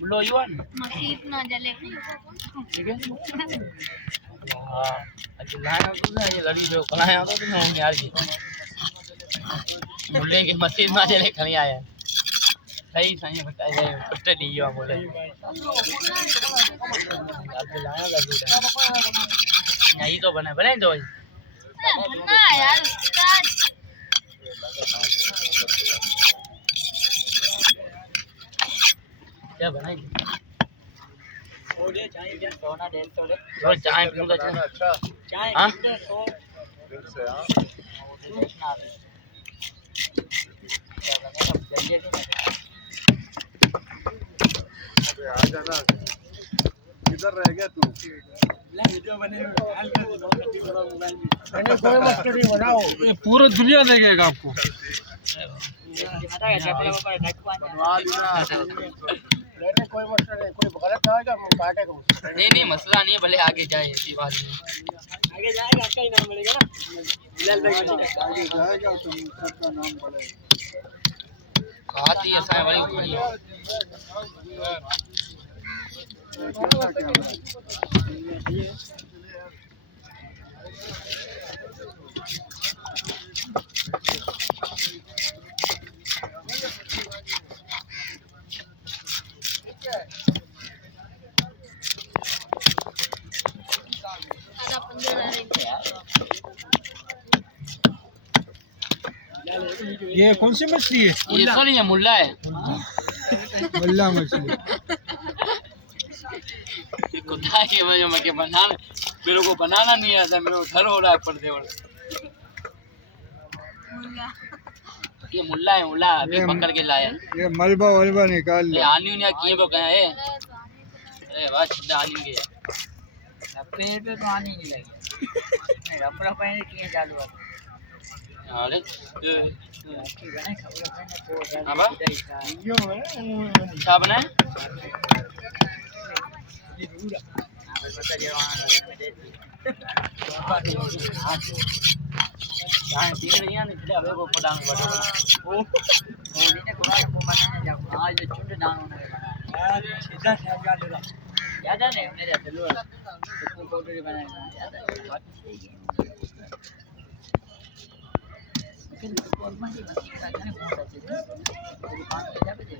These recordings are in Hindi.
Belum Yuan. Masih na jale. ठीक है हाँ अच्छा लाया तो ना ये लड़ी जो बनाया तो तुम यार जी बोले कि मस्जिद में चले खड़ी आया सही सही बताया कुत्ते दियो बोले आज लाया लड़ी यही तो बना बने दो बना यार उस्ताद क्या बनाई ओडे चाय क्या सोना दे तो दे और चाय पीऊंगा अच्छा चाय हाँ तो दिल से हां क्या बने अब जल्दी अबे आ जाना किधर रह गया तू ले वीडियो बने हाल कर बहुत बड़ा मोबाइल में मैंने कोई मत बनाओ ये पूरा दुनिया देखेगा आपको हटा के चपला को बनवा लेना लेने कोई मत नहीं कोई गलत आएगा हम काटेगा उसको नहीं मसला नहीं है भले आगे जाए ऐसी बात नहीं आगे जाएगा आपका ही नाम मिलेगा ना बिलाल भाई का आगे जाएगा तो सबका नाम बढ़ेगा बात ही ऐसा है भाई उठाइए ada penjara ये कौन सी मछली है? ये तो नहीं है मुल्ला है मुल्ला मछली। खुदा के वजह में के बनाना मेरे को बनाना नहीं आता मेरे को डर हो रहा है पर्दे और ये मुल्ला है मुल्ला अभी पकड़ के लाया ये मलबा वलबा निकाल ये ले आनी ने किए वो गया है अरे वाह सीधा आनी गया पेड़ पे तो आने नहीं लगी रबड़ा पहने किए चालू है अरे की बने खबर पहने को हां बा यो है क्या बनाए ये पूरा बता दे वहां में दे यहाँ तीन नहीं आने फिर अबे वो पटांग बड़ा ओ ने कुरान को बनाने जाओ हां ये चुंड डांग होने सीधा से याद है याद है नहीं उन्हें जाते लो तो फोटो बनाएगा याद है बात सही है लेकिन फॉर्मा ही बस का जाने कौन सा चीज है तो पांच बजा पे दे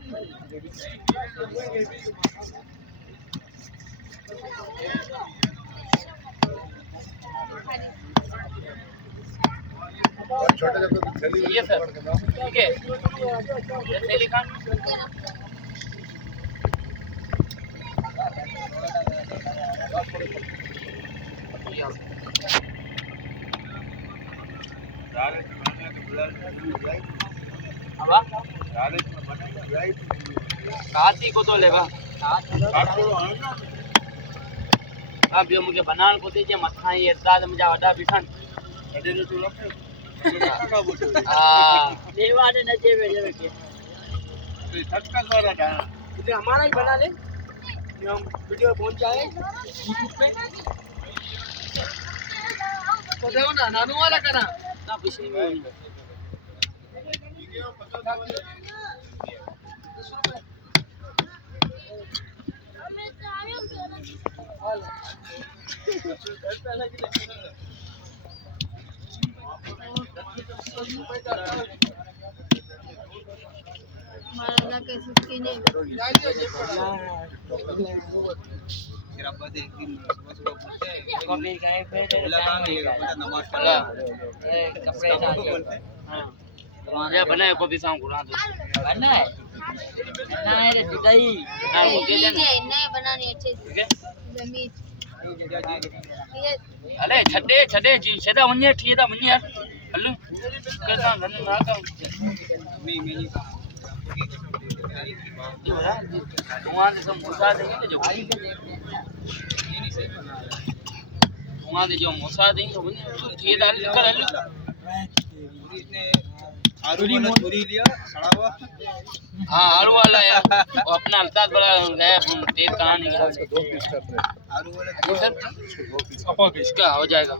छोटे जब थैली ये सर ठीक है ये थैली खान हवा काती को तो लेगा अब जो मुझे बनान को दीजिए मथा ये दाद मुझे वडा बिठन हां देवा ने नचे भेजे रखे इधर हमारा ही बना ले कि हम वीडियो पहुंच जाए यूट्यूब पे तो देखो ना नानू वाला करा ना कुछ नहीं मारा कैसे किने कॉपी का है पे नमाज पढ़ा कपड़े डाल हां ये बनाए को भी सांग कुरान तो बना है रे जुदाई ये नहीं बनानी अच्छे से ठीक है जमीन ये अरे छड़े छड़े जी छड़ा वन्ने ठीदा वन्ने यार हल्लू करता नन ना का मी वहां से सब मुसा देंगे जो आई के देखते हैं वहां से जो मुसा देंगे वन्ने ठीदा कर हल्लू हाँ आलू वाला यार वो अपना अल्ताफ बड़ा गया तेल कहाँ निकला इसका 2 पीस कर दे जी सर अपा के इसका हो जाएगा